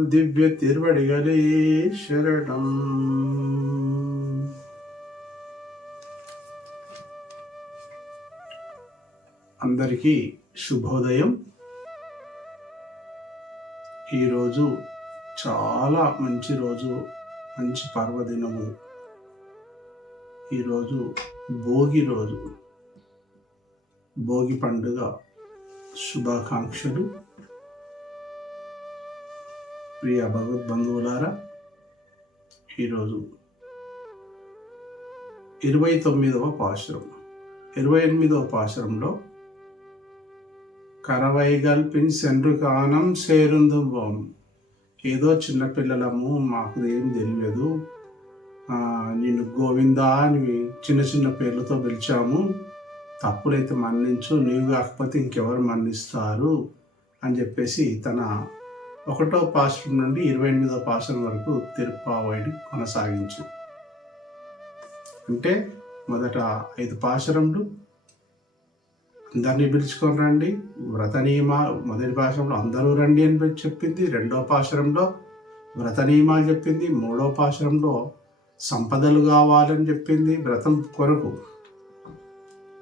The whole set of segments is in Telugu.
దివ్య తిరువడిగలే శరణం. అందరికీ శుభోదయం. ఈరోజు చాలా మంచి రోజు మంచి పర్వదినము. ఈరోజు భోగి రోజు. భోగి పండుగ శుభాకాంక్షలు. ప్రియ భగవద్బంధువులారా ఈరోజు ఇరవై తొమ్మిదవ పాశురం. ఇరవై ఎనిమిదవ పాశురంలో కరవైగల్ పిన్ సెండ్రు సేరుందువం ఏదో చిన్నపిల్లలము మాకు ఏం తెలియదు. నిన్ను గోవిందా అని చిన్న చిన్న పేర్లతో పిలిచాము. తప్పులైతే మన్నించు నీవు కాకపోతే ఇంకెవరు మన్నిస్తారు అని చెప్పేసి తన ఒకటో పాశ్రం నుండి ఇరవై ఎనిమిదో పాశ్రం వరకు తిరుప్పావైడి కొనసాగించు. అంటే మొదట ఐదు పాశరములు. అందరినీ పిలుచుకొని రండి. వ్రత నియమా మొదటి పాశరంలో అందరూ రండి అని చెప్పింది. రెండో పాశరంలో వ్రత నియమాలు చెప్పింది. మూడో పాశరంలో సంపదలు కావాలని చెప్పింది. వ్రతం కొరకు.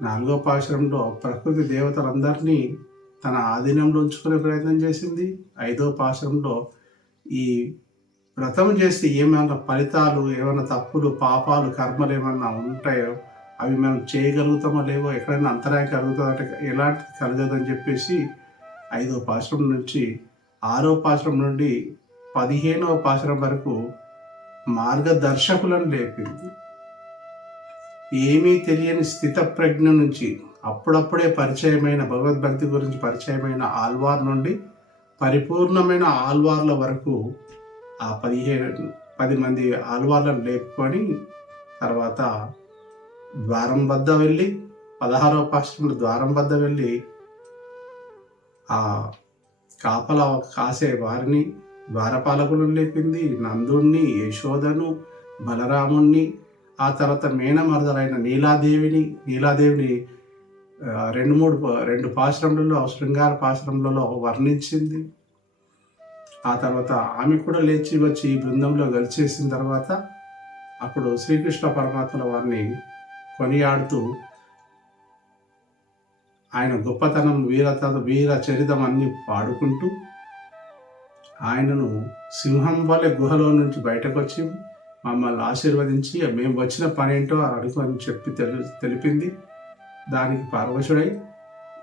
నాలుగో పాశరంలో ప్రకృతి దేవతలందరినీ తన ఆధీనంలో ఉంచుకునే ప్రయత్నం చేసింది. ఐదో పాశంలో ఈ వ్రతం చేస్తే ఏమైనా ఫలితాలు ఏమైనా తప్పులు పాపాలు కర్మలు ఏమైనా ఉంటాయో అవి మనం చేయగలుగుతామో లేవో ఎక్కడైనా అంతరాయం కలుగుతుందంటే ఎలాంటిది కలగదని చెప్పేసి ఐదో పాశ్రం నుంచి ఆరో పాశ్రం నుండి పదిహేనవ పాశ్రం వరకు మార్గదర్శకులను లేపింది. ఏమీ తెలియని స్థిత ప్రజ్ఞ నుంచి అప్పుడప్పుడే పరిచయమైన భగవద్భక్తి గురించి పరిచయమైన ఆల్వార్ నుండి పరిపూర్ణమైన ఆల్వార్ల వరకు ఆ పదిహేను పది మంది ఆల్వార్లను లేపుకొని తర్వాత ద్వారం వద్ద వెళ్ళి పదహారవ పాశ్రములు ద్వారం వద్ద వెళ్ళి ఆ కాపల కాసే వారిని ద్వారపాలకులను లేపింది నందుణ్ణి యశోదను బలరాముణ్ణి ఆ తర్వాత మేనమరదలైన నీలాదేవిని నీలాదేవిని రెండు మూడు రెండు పాశ్రములలో శృంగార పాశ్రములలో వర్ణించింది. ఆ తర్వాత ఆమె కూడా లేచి వచ్చి ఈ బృందంలో గడిచేసిన తర్వాత అప్పుడు శ్రీకృష్ణ పరమాత్మల వారిని కొనియాడుతూ ఆయన గొప్పతనం వీరత వీర చరితం అన్ని పాడుకుంటూ ఆయనను సింహం వలె గుహలో నుంచి బయటకు వచ్చి మమ్మల్ని ఆశీర్వదించి మేము వచ్చిన పని ఏంటో అడుగు అని చెప్పి తెలి తెలిపింది. దానికి పరమశుడై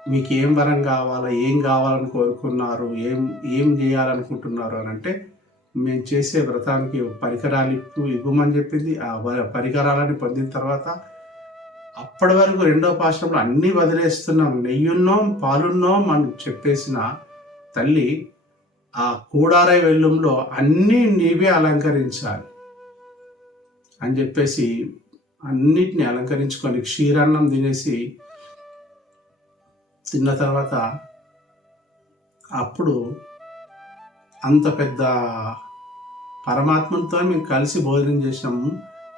మీకు ఏం వరం కావాలా ఏం కావాలని కోరుకున్నారు ఏం ఏం చేయాలనుకుంటున్నారు అని అంటే మేము చేసే వ్రతానికి పరికరాలు ఇప్పు ఇవ్వమని చెప్పింది. ఆ పరికరాలని పొందిన తర్వాత అప్పటి వరకు రెండో పాశ్రంలో అన్నీ వదిలేస్తున్నాం. నెయ్యున్నోం పాలున్నోం అని చెప్పేసిన తల్లి ఆ కూడారై వెల్లుంలో అన్నీ నీవే అలంకరించాలి అని చెప్పేసి అన్నిటిని అలంకరించుకొని క్షీరాన్నం తినేసి తిన్న తర్వాత అప్పుడు అంత పెద్ద పరమాత్మతో మేము కలిసి భోజనం చేసినాము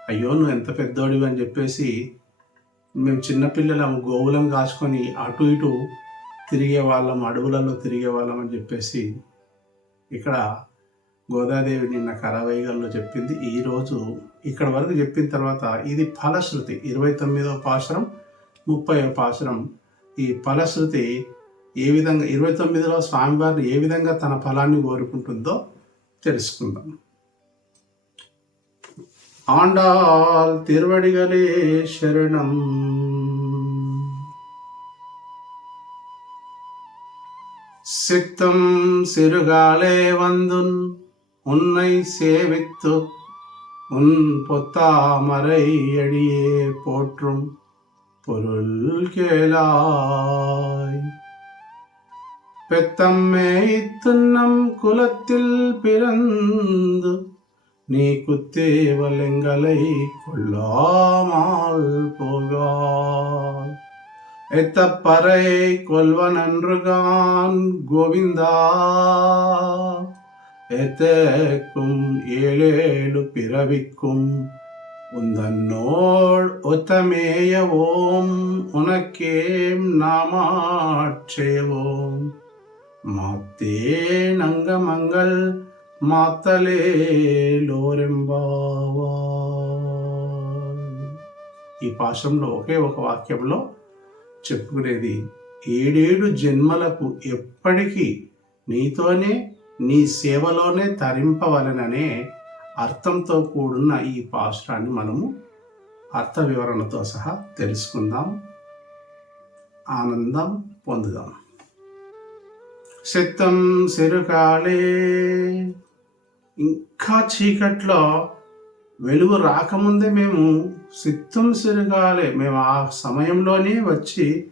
అయ్యో నువ్వు ఎంత పెద్దోడివి అని చెప్పేసి మేము చిన్నపిల్లలం గోవులం కాచుకొని అటు ఇటు తిరిగే వాళ్ళం అడవులలో తిరిగే వాళ్ళం అని చెప్పేసి ఇక్కడ గోదాదేవి నిన్న కరవైగల్లో చెప్పింది. ఈరోజు ఇక్కడ వరకు చెప్పిన తర్వాత ఇది ఫలశ్రుతి ఇరవై తొమ్మిదవ పాశరం ముప్పై పాశరం ఈ ఫలశ్రుతి ఏ విధంగా ఇరవై తొమ్మిదిలో స్వామివారిని ఏ విధంగా తన ఫలాన్ని కోరుకుంటుందో తెలుసుకుందాం ఆండాల్ తిరువడిగలే శరణం சித்தம் சிறுகாலே வந்துன் உன்னை சேவித்து உன் பொத்தாமரை எழியே போற்றும் பொருள் கேளாய். பெத்தம்மே துன்னம் குலத்தில் பிறந்து நீ குத்தேவலெங்களை கொள்ளாமல் போகாய். எத்தப்பறை கொல்வனன்றுகான் கோவிந்தா. எத்தேக்கும் ஏழேழு பிறவிக்கும் உந்தன்னோள் ஒத்தமேயவோம் உனக்கேம் நாமாட்சேவோம் మాతే నంగమంగల్ మాతలే లోరెంబావా ఈ పాశంలో ఒకే ఒక వాక్యంలో చెప్పుకునేది ఏడేడు జన్మలకు ఎప్పటికీ నీతోనే నీ సేవలోనే తరింపవలననే అర్థంతో కూడిన ఈ పాశ్రాన్ని మనము అర్థ వివరణతో సహా తెలుసుకుందాం. ఆనందం పొందుదాం. సిత్తం సెరుకాలే ఇంకా చీకట్లో వెలుగు రాకముందే మేము సిత్తం సిరుగాలే మేము ఆ సమయంలోనే వచ్చి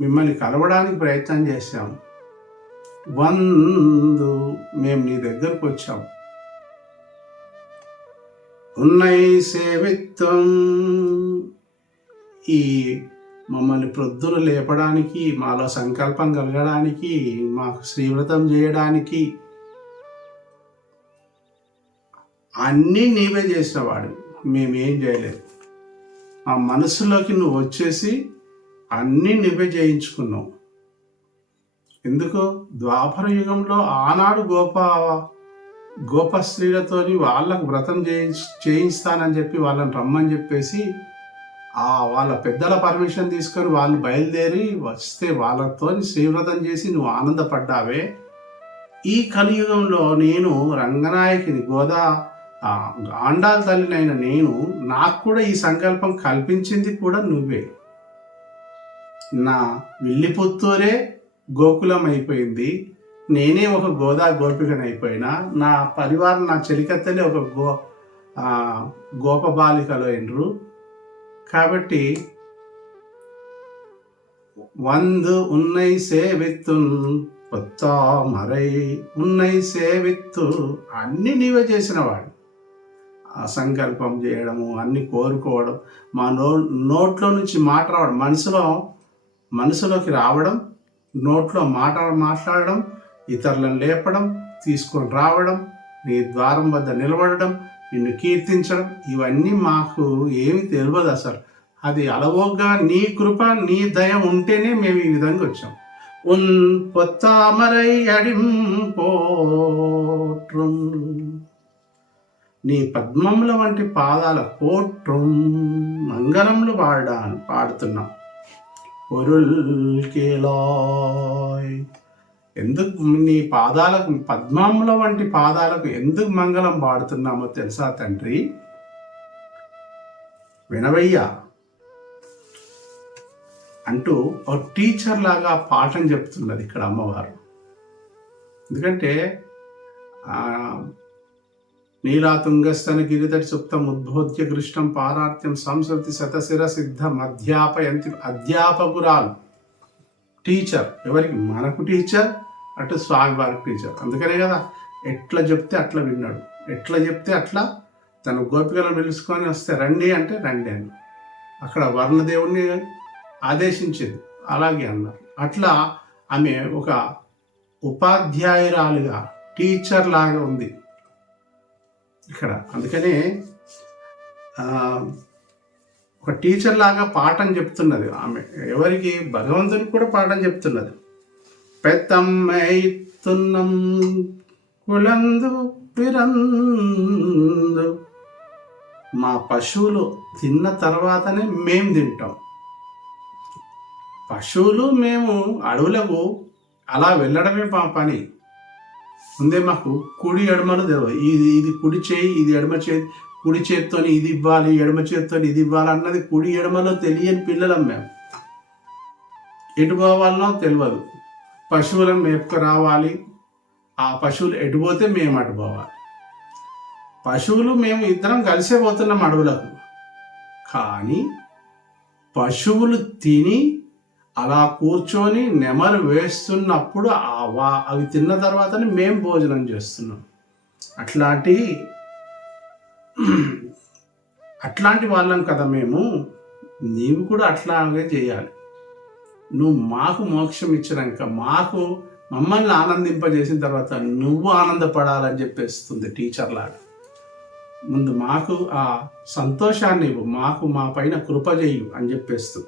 మిమ్మల్ని కలవడానికి ప్రయత్నం చేశాం. వందు మేము నీ దగ్గరకు వచ్చాం. ఉన్నై సేవిత్వం. ఈ మమ్మల్ని ప్రొద్దున లేపడానికి మాలో సంకల్పం కలగడానికి మాకు శ్రీవ్రతం చేయడానికి అన్నీ నీవే చేసినవాడు. మేమేం చేయలేదు. ఆ మనసులోకి నువ్వు వచ్చేసి అన్నీ నువ్వే చేయించుకున్నావు. ఎందుకు? ద్వాపర యుగంలో ఆనాడు గోప గోప స్త్రీలతోని వాళ్ళకు వ్రతం చేయించ చేయిస్తానని చెప్పి వాళ్ళని రమ్మని చెప్పేసి ఆ వాళ్ళ పెద్దల పర్మిషన్ తీసుకొని వాళ్ళు బయలుదేరి వస్తే వాళ్ళతో శ్రీవ్రతం చేసి నువ్వు ఆనందపడ్డావే. ఈ కలియుగంలో నేను రంగనాయకిని గోదా ఆండాల తల్లినైన నేను నాకు కూడా ఈ సంకల్పం కల్పించింది కూడా నువ్వే. నా విల్లిపుత్తూరే గోకులం అయిపోయింది నేనే ఒక గోదా గోపికనైపోయినా నా పరివారం నా చెలికత్తలే ఒక గో గోపబాలికలు అయినరు కాబట్టి వందు ఉన్నై సేవిత్తు మరై ఉన్నై సేవిత్తు అన్ని నీవే చేసినవాడు. ఆ సంకల్పం చేయడము అన్ని కోరుకోవడం మా నో నోట్లో నుంచి మాట రావడం మనసులో మనసులోకి రావడం నోట్లో మాట మాట్లాడడం ఇతరులను లేపడం తీసుకొని రావడం నీ ద్వారం వద్ద నిలబడడం నిన్ను కీర్తించడం ఇవన్నీ మాకు ఏమి తెలియదు అసలు అది అలవోగ్గా నీ కృప నీ దయ ఉంటేనే మేము ఈ విధంగా వచ్చాం. ఉన్ పొత్తామరై అడిం పోట్rum నీ పద్మముల వంటి పాదాల పోట్రుం మంగళములు పాడా పాడుతున్నాం. పొరుల్కేలాయ్ ఎందుకు నీ పాదాలకు పద్మముల వంటి పాదాలకు ఎందుకు మంగళం పాడుతున్నామో తెలుసా తండ్రి వినవయ్యా అంటూ ఒక టీచర్ లాగా పాఠం చెప్తున్నది ఇక్కడ అమ్మవారు ఎందుకంటే నీలాతుంగస్తన గిరితటి సుప్తం ఉద్బోధ్య కృష్ణం పారార్థ్యం సంస్కృతి శతశిర సిద్ధం అధ్యాపయంతి అధ్యాపకురాలు టీచర్ ఎవరికి? మనకు టీచర్ అటు స్వామివారికి టీచర్. అందుకనే కదా ఎట్లా చెప్తే అట్లా విన్నాడు. ఎట్లా చెప్తే అట్లా తన గోపికలను పిలుచుకొని వస్తే రండి అంటే రండి అని అక్కడ వర్ణదేవుణ్ణి ఆదేశించింది. అలాగే అన్నారు. అట్లా ఆమె ఒక ఉపాధ్యాయురాలుగా టీచర్ లాగా ఉంది. ఇక్కడ. అందుకనే ఒక టీచర్ లాగా పాఠం చెప్తున్నది. ఆమె ఎవరికి? భగవంతునికి కూడా పాఠం చెప్తున్నది. పెత్తమ్మైతున్నం కులందు పిరందు. మా పశువులు తిన్న తర్వాతనే మేము తింటాం. పశువులు మేము అడవులకు అలా వెళ్ళడమే మా పని. ముందే మాకు కుడి ఎడమలు తెలియదు ఇది ఇది కుడి చేయి ఇది ఎడమ చేయి కుడి చేతితో ఇది ఇవ్వాలి ఎడమ చేతితో ఇది ఇవ్వాలి అన్నది కుడి ఎడమలో తెలియని పిల్లలం మేము. ఎటు పోవాలనో తెలియదు. పశువులను మేపుకు రావాలి ఆ పశువులు ఎటు పోతే మేము అటు పోవాలి. పశువులు మేము ఇద్దరం కలిసే పోతున్నాం అడవులకు. కానీ పశువులు తిని అలా కూర్చొని నెమరు వేస్తున్నప్పుడు ఆ అవి తిన్న తర్వాతనే మేము భోజనం చేస్తున్నాం. అట్లాంటి అట్లాంటి వాళ్ళం కదా మేము. నీవు కూడా అట్లాగే చేయాలి. నువ్వు మాకు మోక్షం ఇచ్చినాక మాకు మమ్మల్ని ఆనందింపజేసిన తర్వాత నువ్వు ఆనందపడాలని చెప్పేస్తుంది టీచర్ లాగా. ముందు మాకు ఆ సంతోషాన్ని ఇవ్వు మాకు మా పైన కృప చేయు అని చెప్పేస్తుంది.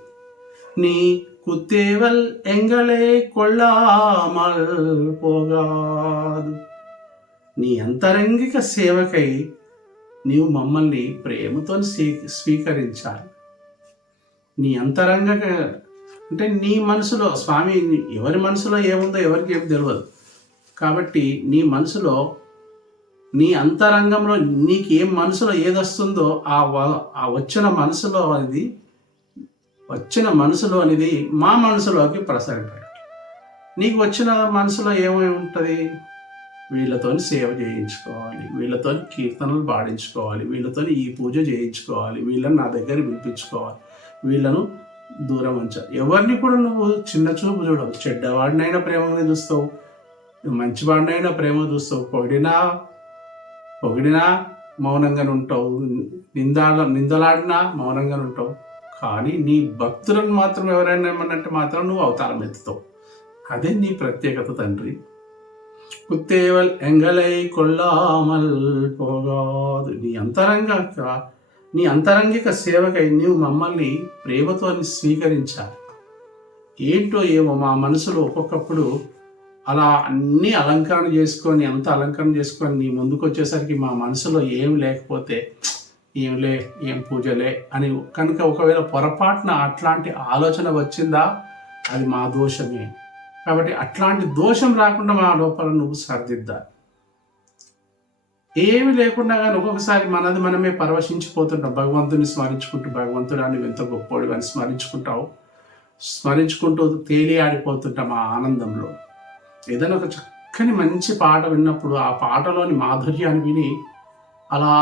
நீ குத்தேவல் எங்களை கொள்ளாமல் పోగాదు నీ అంతరంగిక సేవకై నీవు మమ్మల్ని ప్రేమతో స్వీ స్వీకరించాలి నీ అంతరంగ అంటే నీ మనసులో స్వామి ఎవరి మనసులో ఏముందో ఎవరికి ఏం తెలియదు కాబట్టి నీ మనసులో నీ అంతరంగంలో నీకు ఏం మనసులో ఏదొస్తుందో ఆ వ- ఆ వచ్చిన మనసులో అనేది వచ్చిన మనసులో అనేది మా మనసులోకి ప్రసరింపడు నీకు వచ్చిన మనసులో ఏమై ఉంటుంది? వీళ్ళతో సేవ చేయించుకోవాలి. వీళ్ళతో కీర్తనలు పాడించుకోవాలి. వీళ్ళతో ఈ పూజ చేయించుకోవాలి. వీళ్ళని నా దగ్గర పిలిపించుకోవాలి వీళ్ళను దూరం ఉంచాలి. ఎవరిని కూడా నువ్వు చిన్న చూపు చూడవు. చెడ్డవాడినైనా ప్రేమగానే చూస్తావు. మంచివాడినైనా ప్రేమ చూస్తావు. పొగిడినా పొగిడినా మౌనంగానే ఉంటావు. నిందాల నిందలాడినా మౌనంగా ఉంటావు. కానీ నీ భక్తులను మాత్రం ఎవరైనా ఏమన్నంటే మాత్రం నువ్వు అవతారం ఎత్తుతావు. అదే నీ ప్రత్యేకత తండ్రి. కుత్తేవల్ ఎంగలై కొల్లామల్ పోగాదు. నీ అంతరంగ నీ అంతరంగిక సేవకై నీవు మమ్మల్ని ప్రేమతో స్వీకరించాలి. ఏంటో ఏమో మా మనసులో ఒక్కొక్కప్పుడు అలా అన్ని అలంకరణ చేసుకొని అంత అలంకరణ చేసుకొని నీ ముందుకు వచ్చేసరికి మా మనసులో ఏం లేకపోతే ఏంలే ఏం పూజలే అని కనుక ఒకవేళ పొరపాటున అట్లాంటి ఆలోచన వచ్చిందా అది మా దోషమే. కాబట్టి అట్లాంటి దోషం రాకుండా మా లోపల నువ్వు సర్దిద్దాలి ఏమి లేకుండా కానీ ఒక్కొక్కసారి మనది మనమే పరవశించిపోతుంటాం. భగవంతుని స్మరించుకుంటూ భగవంతుడు అని ఎంత గొప్పోడు అని స్మరించుకుంటావు? స్మరించుకుంటూ తేలి ఆడిపోతుంటాం ఆ ఆనందంలో. ఏదైనా ఒక చక్కని మంచి పాట విన్నప్పుడు ఆ పాటలోని మాధుర్యాన్ని విని అలా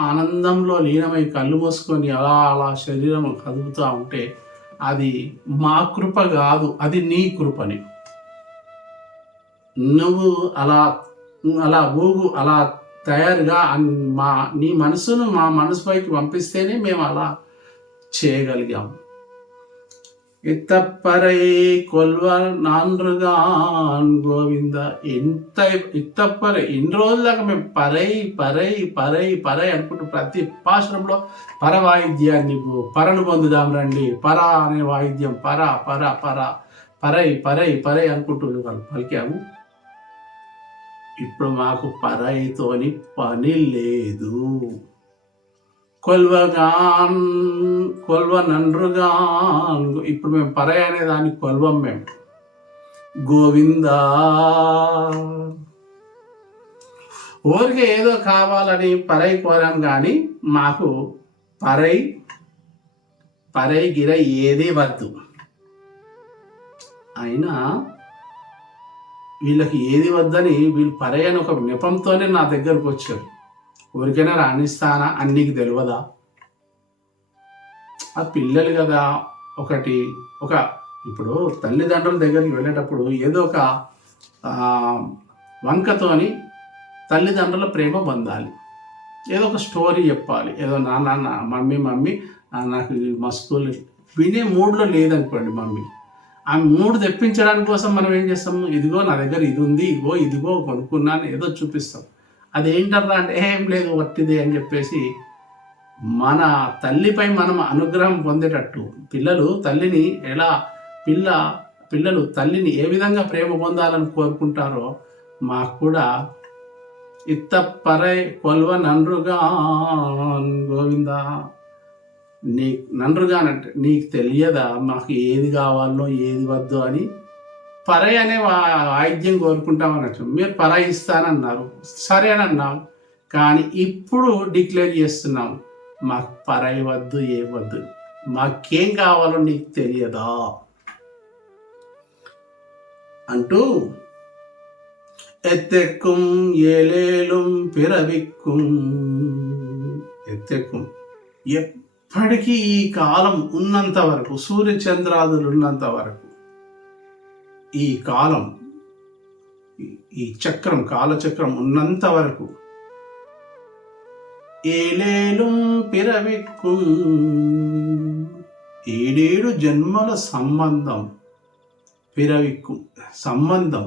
ఆనందంలో లీనమై కళ్ళు మూసుకొని అలా అలా శరీరం కదుపుతూ ఉంటే అది మా కృప కాదు అది నీ కృపని. నువ్వు అలా అలా ఊగు అలా తయారుగా అన్- మా నీ మనసును మా మనసు పైకి పంపిస్తేనే మేము అలా చేయగలిగాము ఇత్తప్పరై కొల్వ నాన్రుగాన్ గోవింద. ఇంత ఇత్తప్పరై ఇన్ని రోజుల దాకా మేము పరై పరై పరై పరై అనుకుంటూ ప్రతి పాశ్రంలో పర వాయిద్యాన్ని పరను పొందుదాం రండి. పర అనే వాయిద్యం పర పర పర పరై పరై పరై అనుకుంటూ వాళ్ళు పలికాము ఇప్పుడు మాకు పరైతోని పని లేదు. కొల్వగాన్ కొల్వ నండ్రుగాన్ ఇప్పుడు మేము పరై అనే దాన్ని కొల్వం మేము గోవిందా. ఊరికే ఏదో కావాలని పరై కోరాం కానీ మాకు పరై పరై గిర ఏది వద్దు. అయినా వీళ్ళకి ఏది వద్దని వీళ్ళు పరై అని ఒక నెపంతోనే నా దగ్గరకు వచ్చారు. ఎవరికైనా రాణిస్తానా అని నీకు తెలియదా ఆ పిల్లలు కదా ఒకటి ఒక ఇప్పుడు తల్లిదండ్రుల దగ్గరికి వెళ్ళేటప్పుడు ఏదో ఒక వంకతోని తల్లిదండ్రుల ప్రేమ పొందాలి. ఏదో ఒక స్టోరీ చెప్పాలి. ఏదో నాన్న నా మమ్మీ మమ్మీ నాకు మా స్కూల్ వినే మూడ్లో లేదనుకోండి మమ్మీ. ఆ మూడు తెప్పించడానికి కోసం మనం ఏం చేస్తాము? ఇదిగో నా దగ్గర ఇది ఉంది ఇదిగో ఇదిగో కొనుక్కున్నాను ఏదో చూపిస్తాం. అదేంటన్నా అంటే ఏం లేదు వర్తిది అని చెప్పేసి మన తల్లిపై మనం అనుగ్రహం పొందేటట్టు పిల్లలు తల్లిని ఎలా పిల్ల పిల్లలు తల్లిని ఏ విధంగా ప్రేమ పొందాలని కోరుకుంటారో మాకు కూడా ఇత్త పరై కొల్వ నన్రుగా గోవింద. నీ నన్రుగానంటే నీకు తెలియదా మాకు ఏది కావాలో ఏది వద్దు అని పరై అనే వా- వాయిద్యం కోరుకుంటాం అన్నట్టు. మీరు పరై ఇస్తానన్నారు. సరే అని అన్నాం. కానీ ఇప్పుడు డిక్లేర్ చేస్తున్నాం. మాకు పరై వద్దు ఏ వద్దు. మాకేం కావాలో నీకు తెలియదా? అంటూ ఎత్తెక్కుం ఏలేలుం పిరవిక్కుం. ఎత్తెక్కుం. ఎప్పటికీ ఈ కాలం ఉన్నంత వరకు సూర్యచంద్రాదులు ఉన్నంత వరకు ఈ కాలం ఈ- చక్రం కాలచక్రం ఉన్నంత వరకు ఏలేలుం పిరవిక్కుం ఏడేడు జన్మల సంబంధం పిరవిక్కు సంబంధం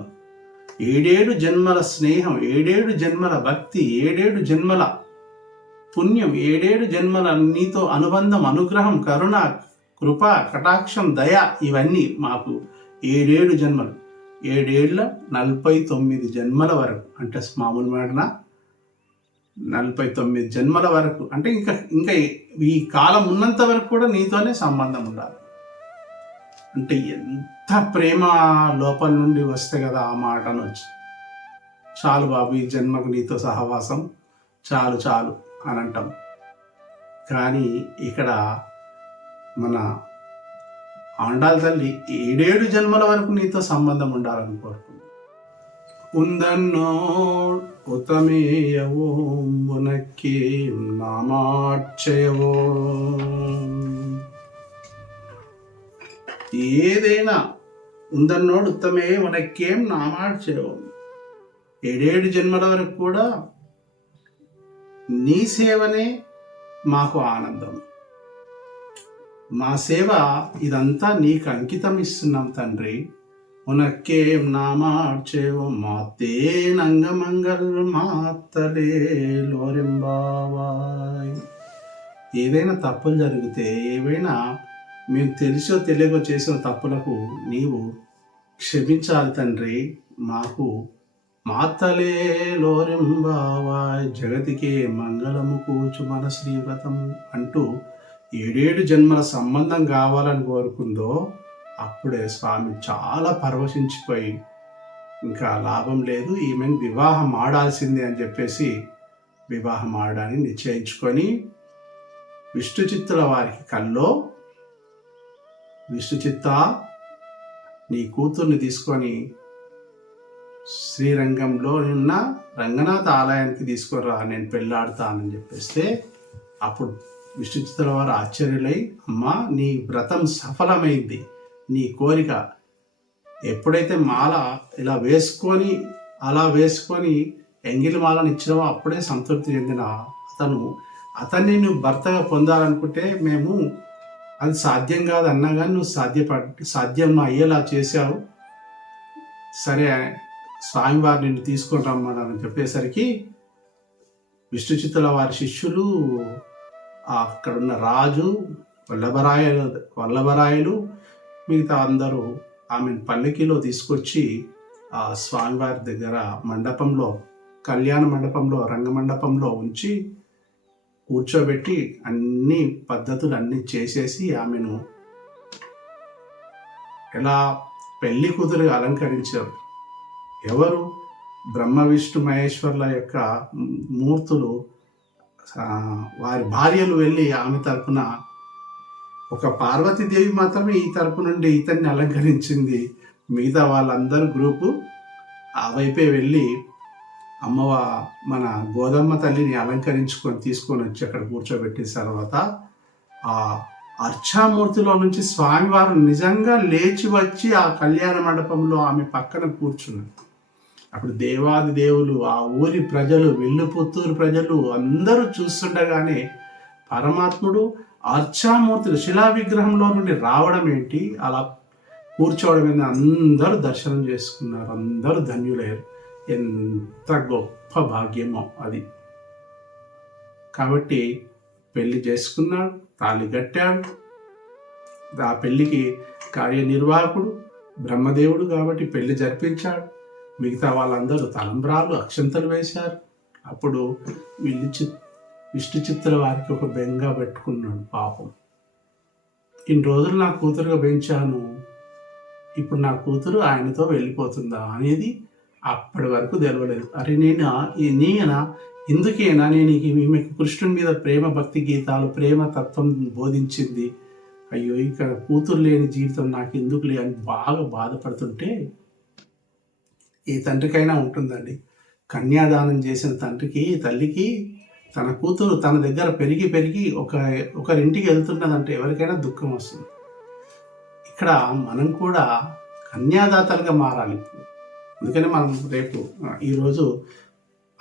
ఏడేడు జన్మల స్నేహం ఏడేడు జన్మల భక్తి ఏడేడు జన్మల పుణ్యం ఏడేడు జన్మల నీతో అనుబంధం అనుగ్రహం కరుణ కృప కటాక్షం దయ ఇవన్నీ మాకు ఏడేడు జన్మలు. ఏడేళ్ళ నలభై తొమ్మిది జన్మల వరకు. అంటే మామూలు మాటన? నలభై తొమ్మిది జన్మల వరకు. అంటే ఇంకా ఇంకా ఈ కాలం ఉన్నంత వరకు కూడా నీతోనే సంబంధం ఉండాలి. అంటే ఎంత ప్రేమ లోపల నుండి వస్తే కదా ఆ మాట అనొచ్చు. చాలు బాబు ఈ జన్మకు నీతో సహవాసం. చాలు చాలు అని అంటాం. కానీ ఇక్కడ మన ఆండాల తల్లి ఏడేడు జన్మల వరకు నీతో సంబంధం ఉండాలని కోరుకుంది. ఉందన్నో ఉతమేయవో ఉనకే నామాక్షయవో. ఏదైనా ఉందన్నోడు ఉత్తమే ఉనక్కేం నామాక్షయవో. ఏడేడు జన్మల వరకు కూడా నీ సేవనే మాకు ఆనందం మా సేవ ఇదంతా నీకు అంకితం ఇస్తున్నాం తండ్రి. ఉనక్కేం నామార్చేవో మాతే నంగమంగల్ మాతలే లోరింబావాయ్. ఏదైనా తప్పులు జరిగితే ఏవైనా మేము తెలిసో తెలియకో చేసిన తప్పులకు నీవు క్షమించాలి తండ్రి. మాకు మాతలే లోరింబావాయ్. జగతికే మంగళము కూచు మన శ్రీవ్రతము అంటూ ఏడేడు జన్మల సంబంధం కావాలని కోరుకుందో అప్పుడే స్వామి చాలా పరవశించిపోయి ఇంకా లాభం లేదు ఈమెను వివాహం ఆడాల్సిందే అని చెప్పేసి వివాహం ఆడడానికి నిశ్చయించుకొని విష్ణు చిత్తుల వారికి కల్లో విష్ణు చిత్త నీ కూతుర్ని తీసుకొని శ్రీరంగంలో ఉన్న రంగనాథ ఆలయానికి తీసుకురా నేను పెళ్ళాడుతానని చెప్పేస్తే అప్పుడు విష్ణుచిత్తుల వారు ఆశ్చర్యులై అమ్మా నీ వ్రతం సఫలమైంది. నీ కోరిక ఎప్పుడైతే మాల ఇలా వేసుకొని అలా వేసుకొని ఎంగిలి మాలను ఇచ్చినావో అప్పుడే సంతృప్తి చెందిన? అతను అతన్ని నువ్వు భర్తగా పొందాలనుకుంటే మేము అది సాధ్యం కాదు అన్నా కానీ నువ్వు సాధ్యప సాధ్యం అయ్యేలా చేశావు. సరే స్వామివారు నిన్ను తీసుకొని రమ్మన్నారని చెప్పేసరికి విష్ణుచిత్తుల వారి శిష్యులు అక్కడున్న రాజు వల్లభరాయలు వల్లభరాయలు మిగతా అందరూ ఆమెను పల్లకిలో తీసుకొచ్చి ఆ స్వామివారి దగ్గర మండపంలో కళ్యాణ మండపంలో రంగమండపంలో ఉంచి కూర్చోబెట్టి అన్ని పద్ధతులు అన్నీ చేసేసి ఆమెను ఎలా పెళ్ళి కూతురుగా అలంకరించారు. ఎవరు బ్రహ్మ విష్ణు మహేశ్వర్ల యొక్క మూర్తులు వారి భార్యలు వెళ్ళి ఆమె తరపున ఒక పార్వతీదేవి మాత్రమే ఈ తరపు నుండి ఇతన్ని అలంకరించింది. మిగతా వాళ్ళందరూ గ్రూపు ఆ వైపే వెళ్ళి అమ్మవ మన గోదమ్మ తల్లిని అలంకరించుకొని తీసుకొని వచ్చి అక్కడ కూర్చోబెట్టిన తర్వాత ఆ అర్చామూర్తిలో నుంచి స్వామివారు నిజంగా లేచి వచ్చి ఆ కళ్యాణ మండపంలో ఆమె పక్కన కూర్చున్నారు. అప్పుడు దేవాది దేవులు ఆ ఊరి ప్రజలు వెల్లుపుత్తూరు ప్రజలు అందరూ చూస్తుండగానే పరమాత్ముడు అర్చామూర్తులు శిలా విగ్రహంలో నుండి రావడం ఏంటి? అలా కూర్చోవడం ఏంటి అందరూ దర్శనం చేసుకున్నారు. అందరూ ధన్యులయ్యారు. ఎంత గొప్ప భాగ్యమో అది. కాబట్టి పెళ్ళి చేసుకున్నాడు తాళి కట్టాడు. ఆ పెళ్ళికి కార్యనిర్వాహకుడు బ్రహ్మదేవుడు కాబట్టి పెళ్ళి జరిపించాడు. మిగతా వాళ్ళందరూ తలంబ్రాలు అక్షంతలు వేశారు. అప్పుడు విల్లు చి విష్ణు చిత్తుల వారికి ఒక బెంగ పెట్టుకున్నాడు పాపం. ఇన్ని రోజులు నా కూతురుగా పెంచాను. ఇప్పుడు నా కూతురు ఆయనతో వెళ్ళిపోతుందా అనేది అప్పటి వరకు తెలవలేదు. అరే నేను నేనా? ఎందుకేనా? నేను ఈమెకు కృష్ణుని మీద ప్రేమ భక్తి గీతాలు ప్రేమ తత్వం బోధించింది. అయ్యో ఇక్కడ కూతురు లేని జీవితం నాకు ఎందుకు లే అని బాగా బాధపడుతుంటే ఏ తండ్రికైనా ఉంటుందండి. కన్యాదానం చేసిన తండ్రికి తల్లికి తన కూతురు తన దగ్గర పెరిగి పెరిగి ఒక ఒకరింటికి వెళ్తున్నదంటే ఎవరికైనా దుఃఖం వస్తుంది. ఇక్కడ మనం కూడా కన్యాదాతలుగా మారాలి అందుకని మనం రేపు ఈరోజు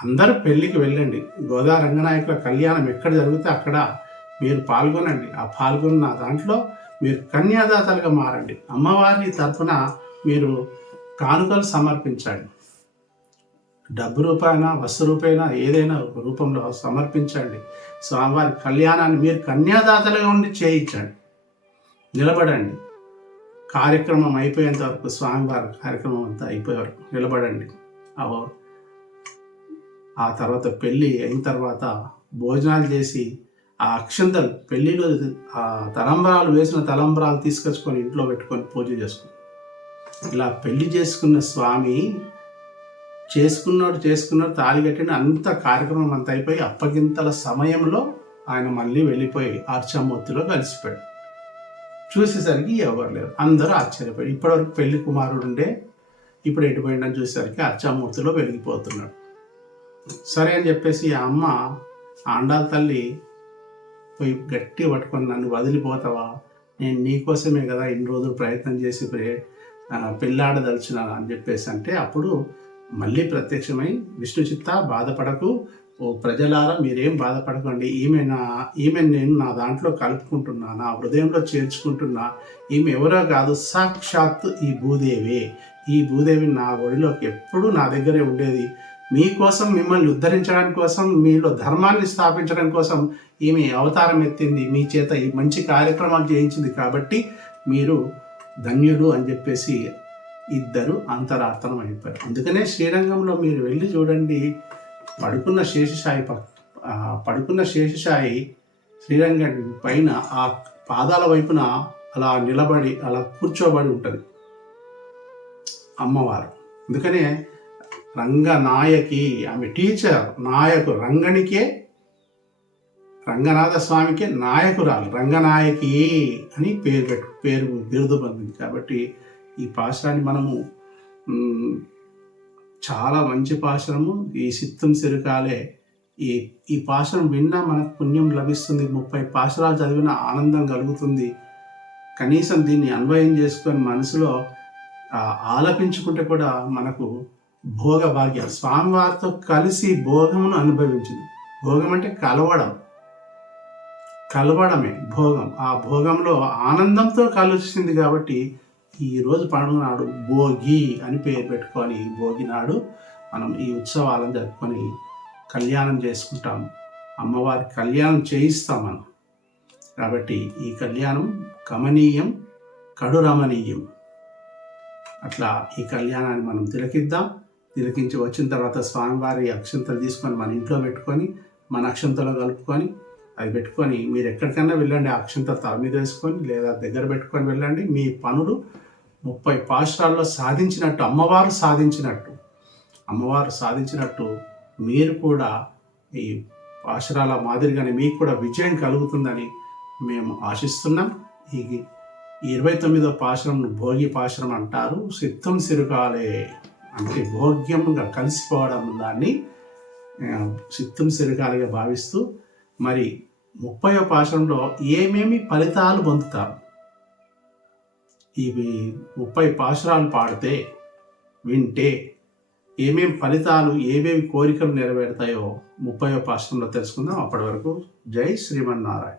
అందరూ పెళ్ళికి వెళ్ళండి. గోదా రంగనాయకుల కళ్యాణం ఎక్కడ జరిగితే అక్కడ మీరు పాల్గొనండి. ఆ పాల్గొన్న దాంట్లో మీరు కన్యాదాతలుగా మారండి. అమ్మవారి తరఫున మీరు కానుకలు సమర్పించండి. డబ్బు రూపాయన వస్తు రూపాయన ఏదైనా ఒక రూపంలో సమర్పించండి. స్వామివారి కళ్యాణాన్ని మీరు కన్యాదాతలుగా ఉండి చేయించండి. నిలబడండి. కార్యక్రమం అయిపోయేంత వరకు స్వామివారి కార్యక్రమం అంతా అయిపోయే వరకు నిలబడండి. అవో ఆ తర్వాత పెళ్ళి అయిన తర్వాత భోజనాలు చేసి ఆ అక్షంతలు పెళ్ళిలో ఆ తలంబరాలు వేసిన తలంబరాలు తీసుకొచ్చుకొని ఇంట్లో పెట్టుకొని పూజ చేసుకుని ఇలా పెళ్ళి చేసుకున్న స్వామి చేసుకున్నాడు చేసుకున్నాడు తాళి కట్టిన అంత కార్యక్రమం అంత అయిపోయి అప్పగింతల సమయంలో ఆయన మళ్ళీ వెళ్ళిపోయి ఆర్చామూర్తిలో కలిసిపోయాడు. చూసేసరికి ఎవరు లేరు. అందరూ ఆశ్చర్యపోయి ఇప్పటివరకు పెళ్ళి కుమారుడు ఉండే ఇప్పుడు ఎటుపోయిందని చూసేసరికి అర్చామూర్తిలో వెలిగిపోతున్నాడు. సరే అని చెప్పేసి ఆ అమ్మ ఆండాల తల్లి పోయి గట్టి పట్టుకొని నన్ను వదిలిపోతావా? నేను నీకోసమే కదా ఇన్ని రోజులు ప్రయత్నం చేసి ప్రే- పెళ్ళాడదలిచిన అని చెప్పేసి అంటే అప్పుడు మళ్ళీ ప్రత్యక్షమై విష్ణు చిత్త బాధపడకు. ఓ ప్రజలారా మీరేం బాధపడకండి. ఈమె నా ఈమె నేను నా దాంట్లో కలుపుకుంటున్నా నా హృదయంలో చేర్చుకుంటున్నా. ఈమె ఎవరో కాదు సాక్షాత్ ఈ భూదేవి. ఈ భూదేవి నా ఒడిలోకి ఎప్పుడూ నా దగ్గరే ఉండేది. మీకోసం మిమ్మల్ని ఉద్ధరించడం కోసం మీలో ధర్మాన్ని స్థాపించడం కోసం ఈమె అవతారం ఎత్తింది. మీ చేత ఈ మంచి కార్యక్రమాలు చేయించింది కాబట్టి మీరు ధన్యుడు అని చెప్పేసి ఇద్దరు అంతరార్థనం అయిపోయారు. అందుకనే శ్రీరంగంలో మీరు వెళ్ళి చూడండి పడుకున్న శేషసాయి పడుకున్న శేషసాయి శ్రీరంగం పైన ఆ పాదాల వైపున అలా నిలబడి అలా కూర్చోబడి ఉంటుంది అమ్మవారు. అందుకనే రంగనాయకి ఆమె టీచర్ నాయకు రంగనికే రంగనాథ స్వామికి నాయకురాలు రంగనాయకి అని పేరు పెట్టు పేరు బిరుదు పొందింది. కాబట్టి ఈ పాశ్రాన్ని మనము చాలా మంచి పాశ్రము ఈ సిత్తం సిరకాలే ఈ ఈ పాశ్రం విన్నా మనకు పుణ్యం లభిస్తుంది. ముప్పై పాశ్రాలు చదివిన ఆనందం కలుగుతుంది. కనీసం దీన్ని అన్వయం చేసుకొని మనసులో ఆలపించుకుంటే కూడా మనకు భోగ భాగ్యం స్వామివారితో కలిసి భోగమును అనుభవించింది. భోగం అంటే కలవడం. కలవడమే భోగం. ఆ భోగంలో ఆనందంతో కలిసింది కాబట్టి ఈరోజు పండుగ నాడు భోగి అని పేరు పెట్టుకొని భోగి నాడు మనం ఈ ఉత్సవాలను జరుపుకొని కళ్యాణం చేసుకుంటాం అమ్మవారి కళ్యాణం చేయిస్తాం మనం. కాబట్టి ఈ కళ్యాణం కమనీయం కడురమణీయం. అట్లా ఈ కళ్యాణాన్ని మనం తిలకిద్దాం. తిలకించి వచ్చిన తర్వాత స్వామివారి అక్షంతలు తీసుకొని మన ఇంట్లో పెట్టుకొని మన అక్షంతలో కలుపుకొని అది పెట్టుకొని మీరు ఎక్కడికైనా వెళ్ళండి ఆ అక్షంత తల మీద వేసుకొని లేదా దగ్గర పెట్టుకొని వెళ్ళండి. మీ పనులు ముప్పై పాశ్రాల్లో సాధించినట్టు అమ్మవారు సాధించినట్టు. అమ్మవారు సాధించినట్టు మీరు కూడా ఈ పాశురాల మాదిరిగానే మీకు కూడా విజయం కలుగుతుందని మేము ఆశిస్తున్నాం. ఈ ఇరవై తొమ్మిదో పాశురం భోగి పాశురం అంటారు. సిద్ధం సిరుకాలే అంటే భోగ్యంగా కలిసిపోవడం దాన్ని సిద్ధం సిరుకాలుగా భావిస్తూ మరి ముప్పై పాశంలో ఏమేమి ఫలితాలు పొందుతారు? ఇవి ముప్పై పాశురాలు పాడితే వింటే ఏమేమి ఫలితాలు ఏమేమి కోరికలు నెరవేరుతాయో ముప్పై పాశంలో తెలుసుకుందాం. అప్పటి వరకు జై శ్రీమన్నారాయణ.